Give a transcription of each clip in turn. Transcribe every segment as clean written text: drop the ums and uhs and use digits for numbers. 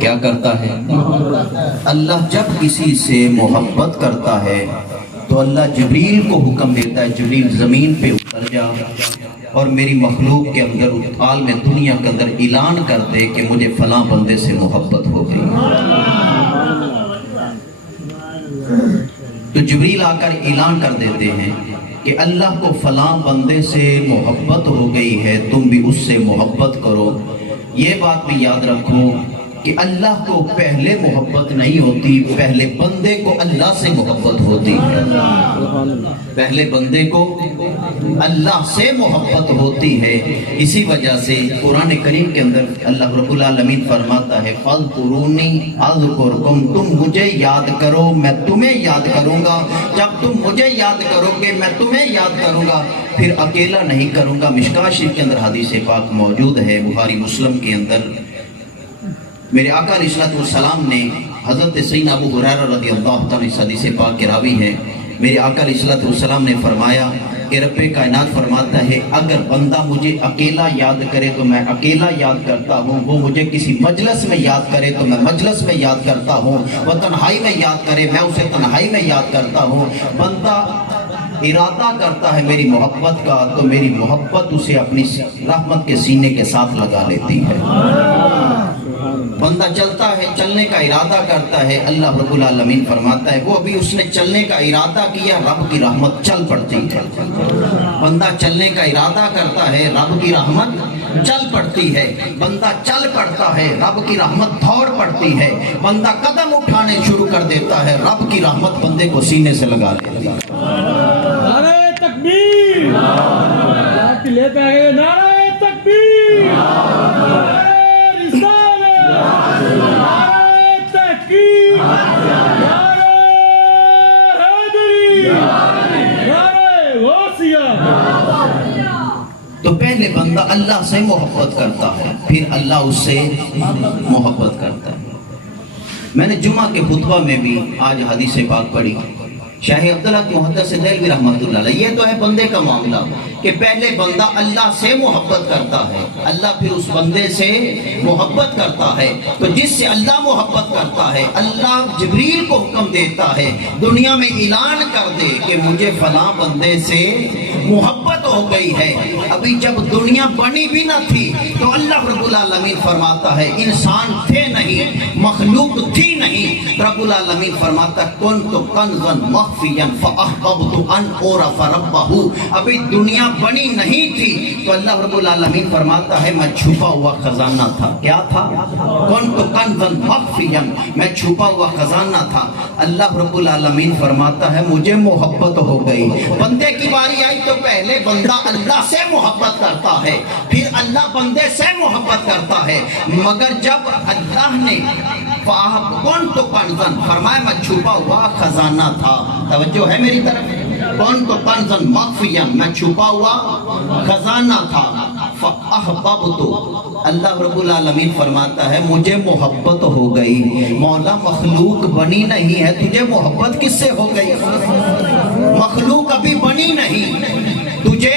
کیا کرتا ہے؟ اللہ جب کسی سے محبت کرتا ہے تو اللہ جبریل کو حکم دیتا ہے، جبریل زمین پہ اتر جا اور میری مخلوق کے اندر عالم دنیا کے اندر اعلان کر دے کہ مجھے فلاں بندے سے محبت ہو گئی۔ تو جبریل آ کر اعلان کر دیتے ہیں کہ اللہ کو فلاں بندے سے محبت ہو گئی ہے، تم بھی اس سے محبت کرو۔ یہ بات بھی یاد رکھو کہ اللہ کو پہلے محبت نہیں ہوتی، پہلے بندے کو اللہ سے محبت ہوتی ہے۔ پہلے بندے کو اللہ سے محبت ہوتی ہے۔ اسی وجہ سے قرآن کریم کے اندر اللہ رب العالمین فرماتا ہے فَاذْكُرُونِي أَذْكُرْكُمْ، تم مجھے یاد کرو میں تمہیں یاد کروں گا۔ جب تم مجھے یاد کرو گے میں تمہیں یاد کروں گا، پھر اکیلا نہیں کروں گا۔ مشکاہ شریف کے اندر حدیث پاک موجود ہے، بخاری مسلم کے اندر میرے آقا علیہ السلام نے حضرت سیدنا ابو ہریرہ رضی اللہ تعالیٰ اس حدیث پاک کے راوی ہیں، میرے آقا علیہ السلام نے فرمایا کہ رب کائنات فرماتا ہے اگر بندہ مجھے اکیلا یاد کرے تو میں اکیلا یاد کرتا ہوں، وہ مجھے کسی مجلس میں یاد کرے تو میں مجلس میں یاد کرتا ہوں، وہ تنہائی میں یاد کرے میں اسے تنہائی میں یاد کرتا ہوں۔ بندہ ارادہ کرتا ہے میری محبت کا تو میری محبت اسے اپنی رحمت کے سینے کے ساتھ لگا لیتی ہے۔ بندہ چلتا ہے، چلنے کا ارادہ کرتا ہے، اللہ رب العالمین فرماتا ہے وہ ابھی اس نے چلنے کا ارادہ کیا، رب کی رحمت چل پڑتی ہے۔ بندہ چلنے کا ارادہ کرتا ہے، رب کی رحمت چل پڑتی ہے۔ بندہ چل پڑتا ہے، رب کی رحمت دوڑ پڑتی ہے۔ بندہ قدم اٹھانے شروع کر دیتا ہے، رب کی رحمت بندے کو سینے سے لگا لیتی ہے۔ نعرہ تکبیر، لیتے آگے نعرہ تکبیر، نعرہ رسالت، نعرہ تحقیق، نعرہ حیدری، نعرہ غوثیہ۔ تو پہلے بندہ اللہ سے محبت کرتا ہے، پھر اللہ اس سے محبت کرتا ہے۔ میں نے جمعہ کے خطبہ میں بھی آج حدیث پاک پڑھی، شاہ عبداللہ محدث دہلوی رحمۃ اللہ علیہ، یہ تو ہے بندے کا معاملہ کہ پہلے بندہ اللہ سے محبت کرتا ہے، اللہ پھر اس بندے سے محبت کرتا ہے۔ تو جس سے اللہ محبت کرتا ہے، اللہ جبریل کو حکم دیتا ہے دنیا میں اعلان کر دے کہ مجھے فلاں بندے سے محبت ہو گئی ہے۔ ابھی جب دنیا بنی بھی نہ تھی تو اللہ رب العالمین فرماتا ہے انسان تھے نہیں، مخلوق تھی نہیں، رب العالمین فرماتا کنت کنزا مخفیا فاحببت ان اعرف ربہ۔ ابھی دنیا بنی نہیں تھی تو اللہ رب العالمین فرماتا ہے میں چھپا ہوا خزانہ تھا۔ کیا تھا؟ کنت کنزا مخفیا، میں چھپا ہوا خزانہ تھا۔ اللہ رب العالمین فرماتا ہے مجھے محبت ہو گئی۔ بندے کی باری آئی تو پہلے بندہ اللہ سے محبت کرتا ہے، پھر اللہ بندے سے محبت کرتا ہے، مگر جب اللہ نے کنت کنزا فرمایا میں چھپا ہوا خزانہ تھا، توجہ ہے میری طرف، کنت کنزا مخفیا میں چھپا ہوا خزانہ تھا، فاحببت، اللہ رب العالمین فرماتا ہے مجھے محبت ہو گئی۔ مولا مخلوق بنی نہیں ہے، تجھے محبت کس سے ہو گئی؟ مخلوق ابھی بنی نہیں، تجھے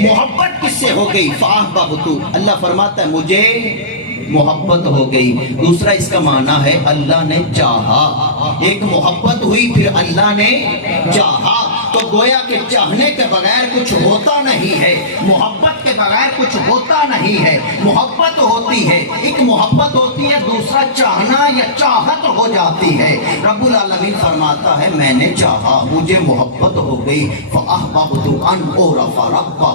محبت کس سے ہو گئی؟ فاحببت، اللہ فرماتا ہے مجھے محبت ہو گئی۔ دوسرا اس کا معنی ہے اللہ نے چاہا، ایک محبت ہوئی پھر اللہ نے چاہا، تو گویا کہ چاہنے کے بغیر کچھ ہوتا نہیں ہے، محبت کے بغیر کچھ ہوتا نہیں ہے۔ محبت ہوتی ہے، ایک محبت ہوتی ہے، دوسرا چاہنا یا چاہت ہو جاتی ہے۔ رب العالمین فرماتا ہے میں نے چاہا، مجھے محبت ہو گئی، فاحببت ان اعرف ربہ،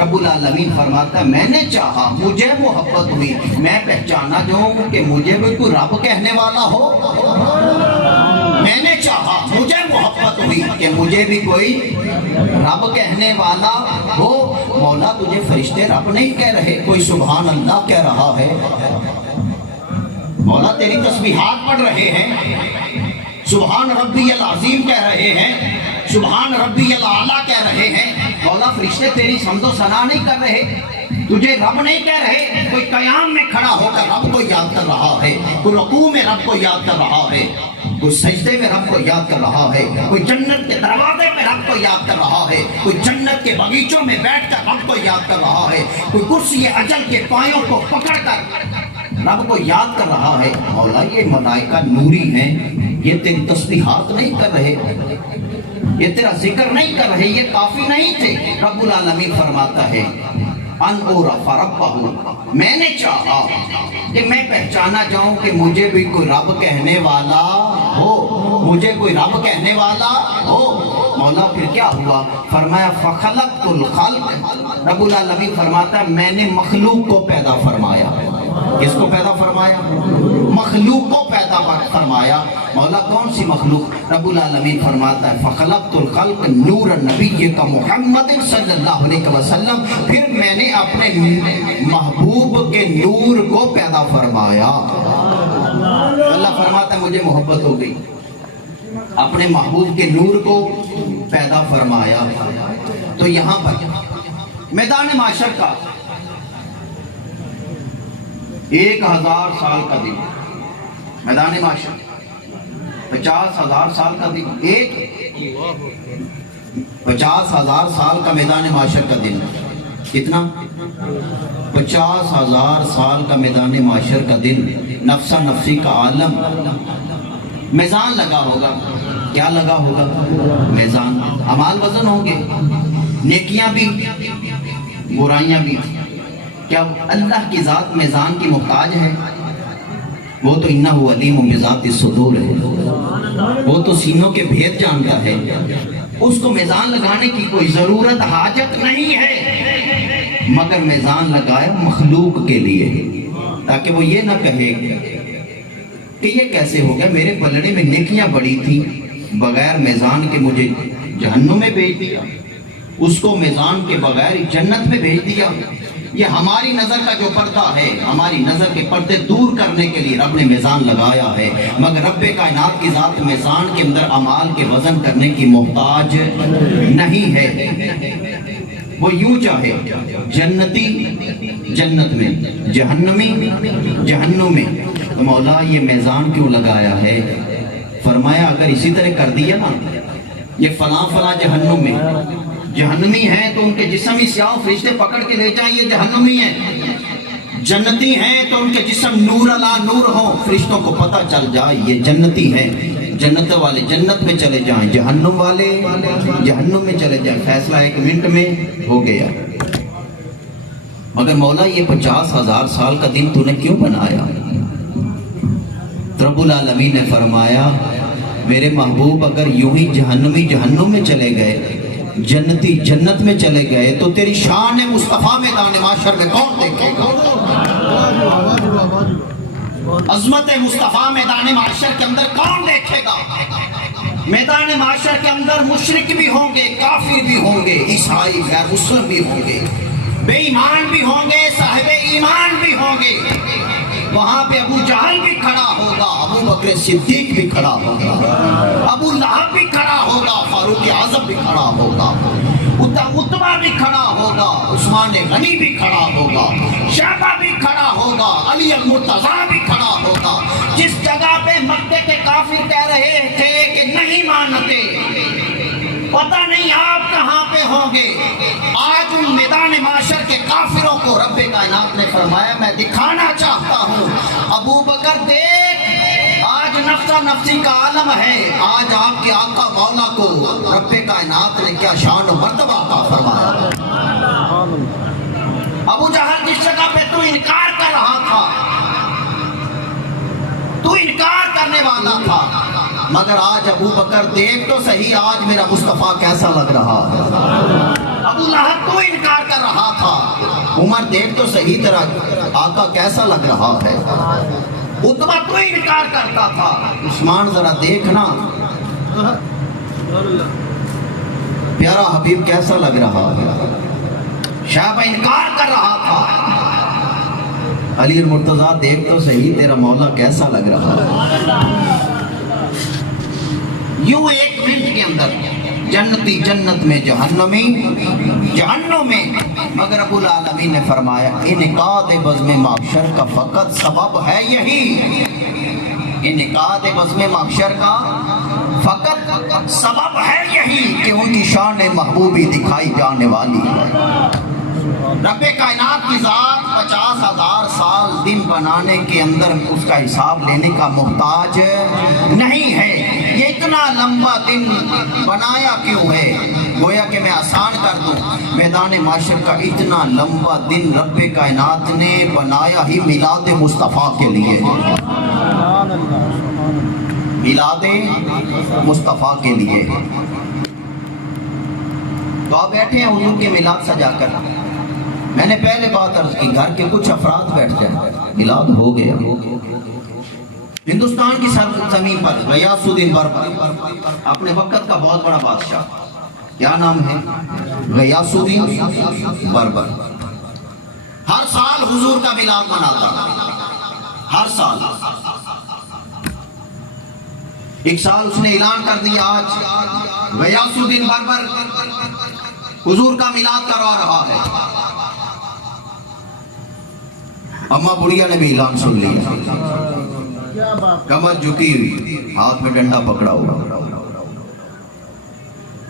رب العالمین فرماتا ہے میں نے چاہا، مجھے محبت ہوئی، میں پہچانا جو کہ مجھے بھی کوئی رب کہنے والا ہو، میں نے چاہا، مجھے محبت ہوئی کہ مجھے بھی کوئی رب کہنے والا ہو۔ مولا تجھے فرشتے رب نہیں کہہ رہے، کوئی سبحان اللہ کہہ رہا ہے، مولا تیری تسبیحات پڑھ رہے ہیں، سبحان ربی العظیم کہہ رہے ہیں، سبحان ربی الاعلیٰ کہہ رہے ہیں، مولا فرشتے تیری حمد و ثنا نہیں کر رہے، تجھے رب نہیں کہہ رہے، کوئی قیام میں کھڑا ہو کر رب کو یاد کر رہا ہے، کوئی رکوع میں رب کو یاد کر رہا ہے، کوئی سجدے میں رب کو یاد کر رہا ہے، کوئی جنت کے دروازے میں رب کو یاد کر رہا ہے، کوئی جنت کے باغیچوں میں بیٹھ کر رب کو یاد کر رہا ہے، کوئی کرسی اجل کے پایوں کو پکڑ کر رب کو یاد کر رہا ہے، مولا یہ ملائکہ نوری ہیں، یہ تیری تسبیحات نہیں کر رہے، یہ تیرا ذکر نہیں کر رہے، یہ کافی نہیں تھے؟ رب العالمین فرماتا ہے ان اعرف ربہ، میں نے چاہا کہ میں پہچانا جاؤں کہ مجھے بھی کوئی رب کہنے والا ہو، مجھے کوئی رب کہنے والا ہو۔ مولا پھر کیا ہوا؟ فرمایا فخلقت الخلق، رب العالمین فرماتا ہے میں نے مخلوق کو پیدا فرمایا۔ کس کو پیدا فرمایا؟ مخلوق کو پیدا فرمایا۔ مولا کون سی مخلوق؟ رب العالمین فرماتا ہے فخلقت الخلق نور النبی کا محمد صلی اللہ علیہ وسلم، پھر میں نے اپنے محبوب کے نور کو پیدا فرمایا۔ اللہ فرماتا ہے مجھے محبت ہو گئی، اپنے محبوب کے نور کو پیدا فرمایا۔ تو یہاں پر میدان معاشر کا 1000 سال کا دن، میدان معاشر 50,000 سال کا دن، 50,000 سال کا میدان معاشر کا دن، کتنا؟ 50,000 سال کا میدان معاشر کا دن، نفسا نفسی کا عالم، میزان لگا ہوگا۔ کیا لگا ہوگا؟ میزان، اعمال وزن ہوں گے، نیکیاں بھی برائیاں بھی۔ کیا اللہ کی ذات میزان کی محتاج ہے؟ وہ تو انہ علیم بذات الصدور ہے، وہ تو سینوں کے بھید جانتا ہے، اس کو میزان لگانے کی کوئی ضرورت حاجت نہیں ہے، مگر میزان لگایا مخلوق کے لیے تاکہ وہ یہ نہ کہے کہ یہ کیسے ہو گیا، میرے پلڑے میں نیکیاں بڑی تھی، بغیر میزان کے مجھے جہنم میں بھیج دیا، اس کو میزان کے بغیر جنت میں بھیج دیا۔ یہ ہماری نظر کا جو پردہ ہے، ہماری نظر کے پردے دور کرنے کے لیے رب نے میزان لگایا ہے، مگر رب کائنات کی ذات میزان کے اندر اعمال کے وزن کرنے کی محتاج نہیں ہے۔ وہ یوں چاہے جنتی جنت میں، جہنمی جہنم میں، تو مولا یہ میزان کیوں لگایا ہے؟ فرمایا اگر اسی طرح کر دیا نا، یہ فلاں فلاں جہنم میں، جہنمی ہیں تو ان کے جسم ہی سیاہ فرشتے پکڑ کے لے جائیں یہ جہنمی ہیں، جنتی ہیں تو ان کے جسم نور علا نور ہوں، فرشتوں کو پتہ چل جائے یہ جنتی ہیں، جنت والے جنت میں چلے جائیں، جہنم والے جہنم میں چلے جائیں، فیصلہ 1 منٹ میں ہو گیا۔ مگر مولا یہ 50,000 سال کا دن تو نے کیوں بنایا؟ رب العالمین نے فرمایا میرے محبوب اگر یوں ہی جہنمی جہنم میں چلے گئے، جنتی جنت میں چلے گئے، تو تیری شان مصطفیٰ میدان معاشر میں کون دیکھے گا؟ عظمت مصطفیٰ میدان معاشر کے اندر کون دیکھے گا؟ میدان معاشر کے اندر مشرک بھی ہوں گے، کافر بھی ہوں گے، عیسائی غیر مسلم بھی ہوں گے، بے ایمان بھی ہوں گے، صاحب ایمان بھی ہوں گے۔ وہاں پہ ابو جہل بھی کھڑا ہوگا، ابو بکر صدیق بھی کھڑا ہوگا، ابو لہب بھی کھڑا ہوگا، فاروق اعظم بھی کھڑا ہوگا، عتبہ بھی کھڑا ہوگا، عثمان غنی بھی کھڑا ہوگا، شیبہ بھی کھڑا ہوگا، علی المرتضیٰ بھی کھڑا ہوگا۔ جس جگہ پہ مکے کے کافر کہہ رہے تھے کہ نہیں مانتے، پتہ نہیں آپ کہاں پہ ہوں گے، آج ان میدان معاشر کے کافروں کو رب کائنات نے فرمایا میں دکھانا چاہتا ہوں، ابو بکر دیکھ آج نفسا نفسی کا عالم ہے، آج آپ کے آقا مولا کو رب کائنات نے کیا شان و مرتبہ عطا فرمایا۔ ابو جہل جس جگہ پہ تو انکار کر رہا تھا، تو انکار کرنے والا تھا، مگر آج ابو بکر دیکھ تو صحیح آج میرا مصطفیٰ کیسا لگ رہا ہے۔ ابو لہب تو انکار کر رہا تھا، عمر دیکھ تو صحیح طرح آقا کیسا لگ رہا ہے۔ عتبہ تو انکار کرتا تھا، عثمان ذرا دیکھنا پیارا حبیب کیسا لگ رہا ہے۔ شیبہ انکار کر رہا تھا، علی المرتضیٰ دیکھ تو صحیح تیرا مولا کیسا لگ رہا ہے۔ یوں 1 منٹ کے اندر جنتی جنت میں، جہنمی جہنم میں، مگر رب العالمین نے فرمایا انعقاد بزم معاشر کا فقط سبب ہے یہی، انعقاد بزم معاشر کا فقط سبب ہے یہی کہ ان کی شان محبوبی دکھائی جانے والی ہے۔ رب کائنات کی ذات 50,000 سال دن بنانے کے اندر اس کا حساب لینے کا محتاج نہیں ہے. یہ اتنا لمبا دن بنایا کیوں ہے؟ گویا کہ میں آسان کر دوں، میدان معاشر کا اتنا لمبا دن رب کائنات نے بنایا ہی میلاد مصطفیٰ کے لیے، میلاد مصطفیٰ کے لیے. تو آپ بیٹھے ہیں حضور کے میلاد سجا کر. میں نے پہلے بات عرض کی، گھر کے کچھ افراد بیٹھ جائیں، میلاد ہو گیا. ہندوستان کی سرزمین پر غیاث الدین بربر، اپنے وقت کا بہت بڑا بادشاہ، کیا نام ہے؟ غیاث الدین بربر. ہر سال حضور کا میلاد مناتا، ہر سال. ایک سال اس نے اعلان کر دیا آج غیاث الدین بربر حضور کا میلاد کروا رہا ہے. اماں بڑھیا نے بھی اعلان سن لیا، کمر جھکی ہوئی، ہاتھ میں ڈنڈا پکڑا ہوا،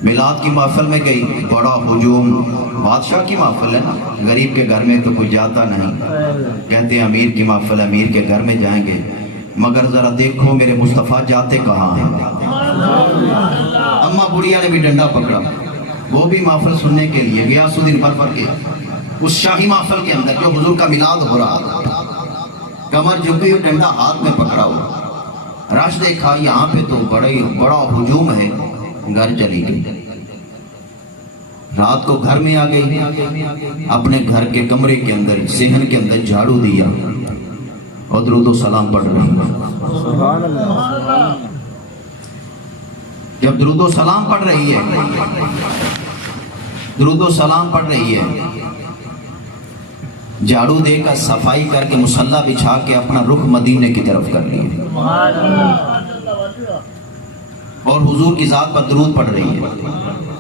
میلاد کی محفل میں گئی. بڑا ہجوم، بادشاہ کی محفل ہے نا، غریب کے گھر میں تو کوئی جاتا نہیں. کہتے ہیں امیر کی محفل، امیر کے گھر میں جائیں گے، مگر ذرا دیکھو میرے مصطفیٰ جاتے کہاں ہیں. اماں بڑھیا نے بھی ڈنڈا پکڑا، وہ بھی محفل سننے کے لیے غیاث الدین بربر کے اس شاہی محفل کے اندر جو حضور کا میلاد ہو رہا تھا. کمر جھکی ہوئی، ڈنڈا ہاتھ میں پکڑا ہوا. رش دیکھا یہاں پہ تو بڑا ہجوم ہے، گھر چلی گئی. رات کو گھر میں آ گئی، اپنے گھر کے کمرے کے اندر صحن کے اندر جھاڑو دیا اور درود و سلام پڑھ رہی. جب درود و سلام پڑھ رہی ہے، درود و سلام پڑھ رہی ہے، جھاڑو دے کر صفائی کر کے مصلی بچھا کے اپنا رخ مدینے کی طرف کر لیا اور حضور کی ذات پر درود پڑھ رہی ہے.